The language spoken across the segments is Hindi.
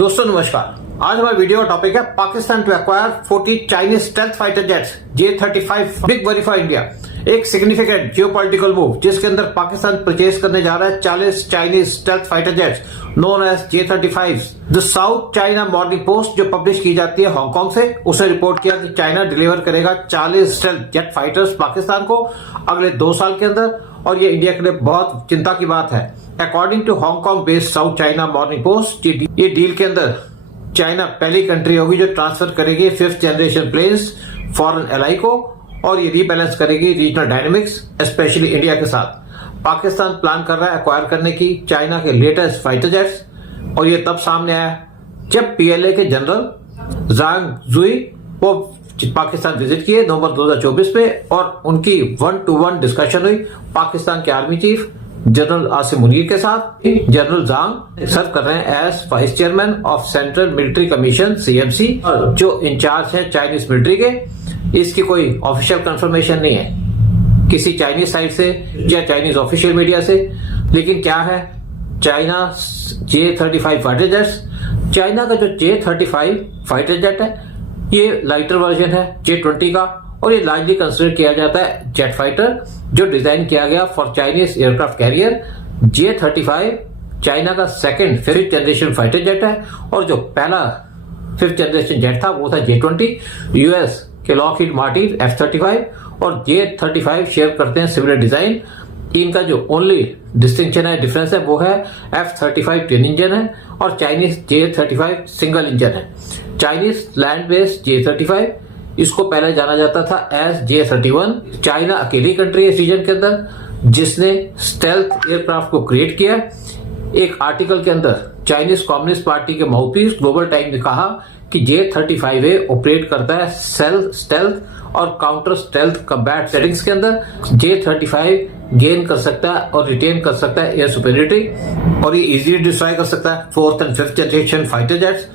दोस्तों नमस्कार। आज हमारा वीडियो टॉपिक है Pakistan to acquire 40 Chinese stealth fighter jets J-35 big worry for India. एक सिग्निफिकेंट जियोपॉलिटिकल मूव जिसके अंदर पाकिस्तान परचेज करने जा रहा है 40 Chinese stealth fighter jets known as J-35। The South China Morning Post जो पब्लिश की जाती है हांगकांग से, उसने रिपोर्ट किया कि चाइना डिलीवर करेगा 40 स्टेल्थ जेट फाइटर्स पाकिस्तान को अगले 2 साल के अंदर, और ये इंडिया के लिए बहुत चिंता की बात है। According to Hong Kong based South China Morning Post, ये डील के अंदर चाइना पहली कंट्री होगी जो ट्रांसफर करेगी 5th generation planes foreign ally को, और ये रीबैलेंस करेगी रीजनल डायनेमिक्स स्पेशली इंडिया के साथ। पाकिस्तान प्लान कर रहा है एक्वायर करने की चाइना के लेटेस्ट फाइटर जेट्स, और ये तब सामने आया जब पीएलए के जनरल जांग जुई वो पाकिस्तान विजिट किए नवंबर 2024 में, और उनकी 1-to-1 डिस्कशन हुई पाकिस्तान के army chief general Asim Munir के साथ। जनरल जांग सर्व कर रहे हैं as vice chairman of central military commission CMC, जो इंचार्ज है चाइनीज मिलिट्री के। इसकी कोई ऑफिशियल कंफर्मेशन नहीं है किसी चाइनीज साइड से या चाइनीज ऑफिशियल मीडिया से, लेकिन क्या है China J-35 fighter jets. China का जो J-35 फाइटर जेट है ये लाइटर वर्जन है J-20 का, और ये लार्जली कंसिडर किया जाता है जेट फाइटर जो डिजाइन किया गया for Chinese aircraft carrier. J-35 China का 5th जनरेशन फाइटर जेट है, और जो पहला 5th जनरेशन जेट था वो था J-20 US के लॉकहीड मार्टिन F-35, और J-35 शेयर करते हैं सिमिलर डिजाइन। इनका जो ओनली डिस्टिंक्शन है, डिफरेंस है, वो है F-35 ट्विन इंजन है और चाइनीज J-35 सिंगल इंजन है। चाइनीज लैंड बेस्ड J-35 इसको पहले जाना जाता था एज J-31। चाइना अकेली कंट्री है इस रीजन के अंदर जिसने स्टेल्थ एयरक्राफ्ट को क्रिएट किया। एक आर्टिकल के अंदर चाइनीज कम्युनिस्ट पार्टी के माउथपीस ग्लोबल टाइम ने कहा कि J-35A ऑपरेट करता है स्टेल्थ और काउंटर स्टेल्थ कम्बैट सेटिंग्स के अंदर। J-35 गेन कर सकता है और रिटेन कर सकता है एयर सुपेरियरिटी, और ये इजीली डिस्ट्रॉय कर सकता है 4th and 5th generation fighter jets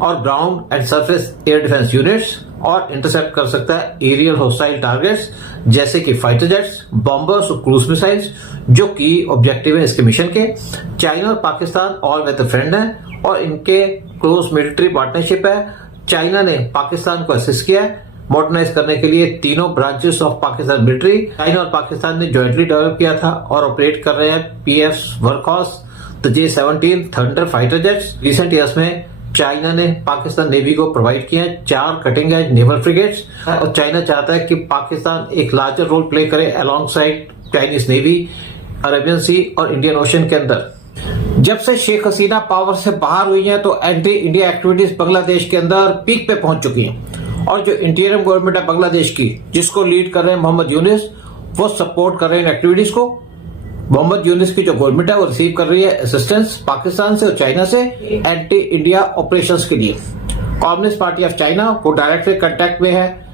और ground and surface air defence units, और इंटरसेप्ट कर सकता है एरियल होस्टाइल टारगेट्स जैसे कि फाइटर जेट्स, बॉम्बर्स और क्रूज मिसाइल्स, जो की ऑब्जेक्टिव है इसके मिशन के। चाइना और पाकिस्तान ऑल वेदर फ्रेंड हैं और इनके क्लोज मिलिट्री पार्टनरशिप है। चाइना ने पाकिस्तान को असिस्ट किया है मॉडर्नाइज करने के लिए तीनों branches of Pakistan military. China और पाकिस्तान ने जॉइंटली डेवलप किया था और ऑपरेट कर रहे हैं PF workhorse, the J-17 thunder fighter jets. Recent years में चाइना ने पाकिस्तान नेवी को प्रोवाइड किया है 4 कटिंग एज नेवल फ्रिगेट्स, और चाइना चाहता है कि पाकिस्तान एक लार्जर रोल प्ले करे alongside Chinese navy, Arabian sea और इंडियन ओशन के अंदर। जब से शेख हसीना पावर से बाहर हुई है तो एंटी इंडिया एक्टिविटीज बांग्लादेश के अंदर पीक पे पहुंच चुकी हैं, और जो इंटीरियम गवर्नमेंट है बांग्लादेश की जिसको लीड कर रहे हैं मोहम्मद यूनिस, वो सपोर्ट कर रहे हैं एक्टिविटीज को। मोहम्मद यूनिस की जो गवर्नमेंट है वो रिसीव कर रही है असिस्टेंस पाकिस्तान से और चाइना से एंटी इंडिया ऑपरेशंस के लिए। कम्युनिस्ट पार्टी ऑफ चाइना वो डायरेक्टली कांटेक्ट में है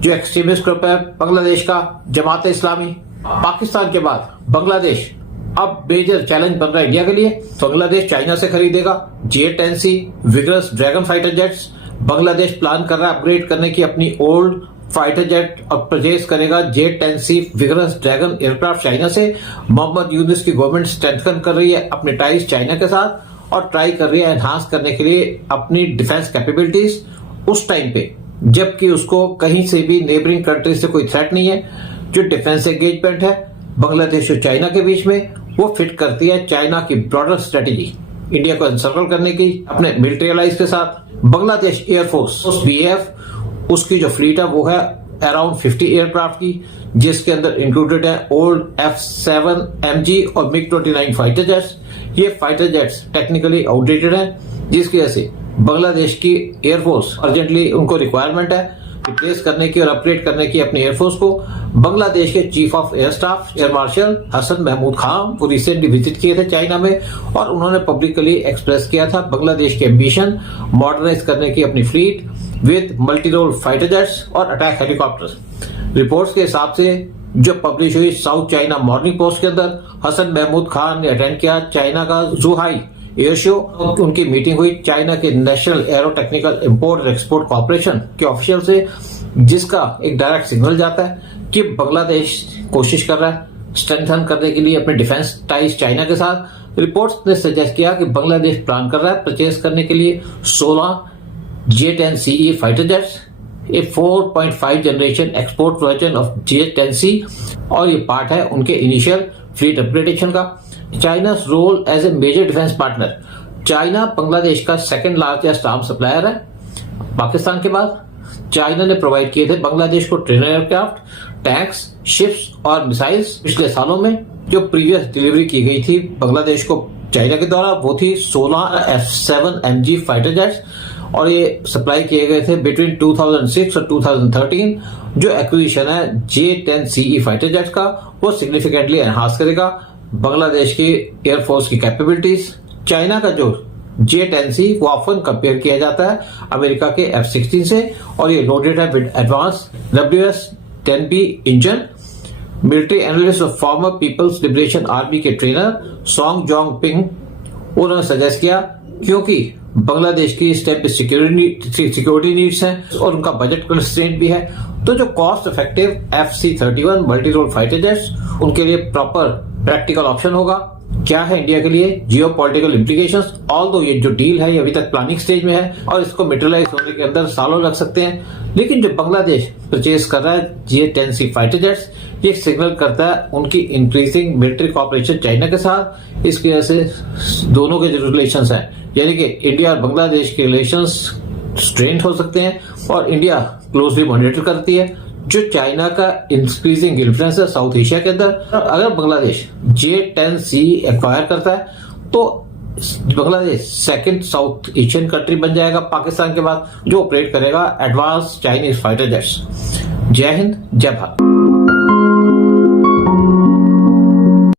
जो एक्सट्रीमिस्ट ग्रुप है बांग्लादेश का जमात इस्लामी। पाकिस्तान के बाद बांग्लादेश अब मेजर चैलेंज बन रहा है इंडिया के लिए। बांग्लादेश चाइना से खरीदेगा J-10C vigorous dragon fighter jets. Bangladesh plan कर रहा है अपग्रेड करने की अपनी ओल्ड फाइटर जेट और परचेज करेगा J-10C vigorous dragon aircraft China से। मोहम्मद यूनिस की गवर्नमेंट स्ट्रेंथन कर रही है अपने टाइज चाइना के साथ और ट्राई कर रही है एनहांस करने के लिए अपनी डिफेंस कैपेबिलिटीज उस टाइम पे जबकि उसको कहीं से भी नेबरिंग कंट्री से कोई थ्रेट नहीं है। जो डिफेंस एंगेजमेंट है बांग्लादेश और चाइना के बीच में वो फिट करती है चाइना की ब्रॉडर स्ट्रेटेजी इंडिया को एनसर्कल करने की अपने मिलिट्री एलाइज के साथ। बांग्लादेश एयरफोर्स BF उसकी जो फ्लीट है वो है अराउंड 50 एयरक्राफ्ट की, जिसके अंदर इंक्लूडेड है ओल्ड F-7 MG और MiG-29 फाइटर जेट्स। ये फाइटर जेट्स टेक्निकली आउटडेटेड हैं, जिसकी वजह से बांग्लादेश की एयरफोर्स अर्जेंटली उनको रिक्वायरमेंट है रिप्लेस करने की और अपग्रेड करने की अपनी एयरफोर्स को। बांग्लादेश के chief of air staff air marshal Hasan Mahmood Khan वो रिसेंटली विजिट किए थे चाइना में, और उन्होंने पब्लिकली एक्सप्रेस किया था बांग्लादेश की एम्बिशन मॉडर्नाइज करने की अपनी fleet with multi role fighter jets और अटैक हेलीकॉप्टर्स। रिपोर्ट्स के हिसाब से जो पब्लिश हुई साउथ चाइना मॉर्निंग पोस्ट के अंदर, हसन महमूद खान ने अटेंड किया चाइना का जुहाई एयर शो। उनकी मीटिंग हुई चाइना के नेशनल एरो टेक्निकल इंपोर्ट और एक्सपोर्ट कॉर्पोरेशन के ऑफिशियल से, जिसका एक डायरेक्ट सिग्नल जाता है कि बांग्लादेश कोशिश कर रहा है स्ट्रेंथन करने के लिए अपने डिफेंस टाइज चाइना के साथ, रिपोर्ट्स ने सजेस्ट किया कि बांग्लादेश प्लान कर रहा है परचेज करने के लिए 16 J-10CE fighter jets, A 4.5 generation export version of J-10C, और ये पार्ट है उनके इनिशियल फ्लीट अपग्रेडेशन का। China's role as a major defence partner. China Bangladesh का सेकंड लार्जेस्ट आर्म सप्लायर है पाकिस्तान के बाद। चाइना ने प्रोवाइड किए थे बांग्लादेश को ट्रेनर एयरक्राफ्ट, टैंक्स, शिप्स और मिसाइल्स। पिछले सालों में जो प्रीवियस डिलीवरी की गई थी बांग्लादेश को चाइना के द्वारा वो थी 16 F-7MG फाइटर जेट्स, और ये सप्लाई किए गए थे बिटवीन 2006 और 2013। जो एक्विजिशन है J-10CE फाइटर जेट्स का वो सिग्निफिकेंटली एनहांस करेगा बांग्लादेश की एयरफोर्स की कैपेबिलिटीज। चाइना का जो J-10C वो ऑफन कंपेयर किया जाता है अमेरिका के F-16 से, और ये लोडेड है with advance WS-10B engine. Military analyst और फॉर्मर पीपल्स लिबरेशन आर्मी के ट्रेनर सॉन्ग जोंग पिंग, उन्होंने सजेस्ट किया क्योंकि बांग्लादेश की स्टेप सिक्योरिटी नीड्स हैं और उनका बजट कंस्ट्रेंट भी है, तो जो cost effective FC-31 multi role fighter jets उनके लिए प्रॉपर प्रैक्टिकल ऑप्शन होगा। क्या है इंडिया के लिए जियो पॉलिटिकल इम्प्लीकेशंस? ऑल्दो ये जो डील है ये अभी तक प्लानिंग स्टेज में है और इसको मेटेरियलाइज होने के अंदर सालों लग सकते हैं, लेकिन जो बांग्लादेश परचेज कर रहा है J-10C फाइटर जेट्स, ये सिग्नल करता है उनकी इंक्रीजिंग मिलिट्री कॉपरेशन चाइना के साथ। इसकी वजह से दोनों के जो रिलेशंस हैं, यानी कि इंडिया और बांग्लादेश के रिलेशंस स्ट्रेंथ हो सकते हैं, और इंडिया क्लोजली मॉनिटर करती है जो चाइना का इंक्रीजिंग इन्फ्लुएंस है साउथ एशिया के अंदर। अगर बांग्लादेश J-10C एक्वायर करता है तो Bangladesh second south Asian country बन जाएगा पाकिस्तान के बाद, जो ऑपरेट करेगा एडवांस चाइनीज फाइटर जेट्स। जय हिंद, जय भारत।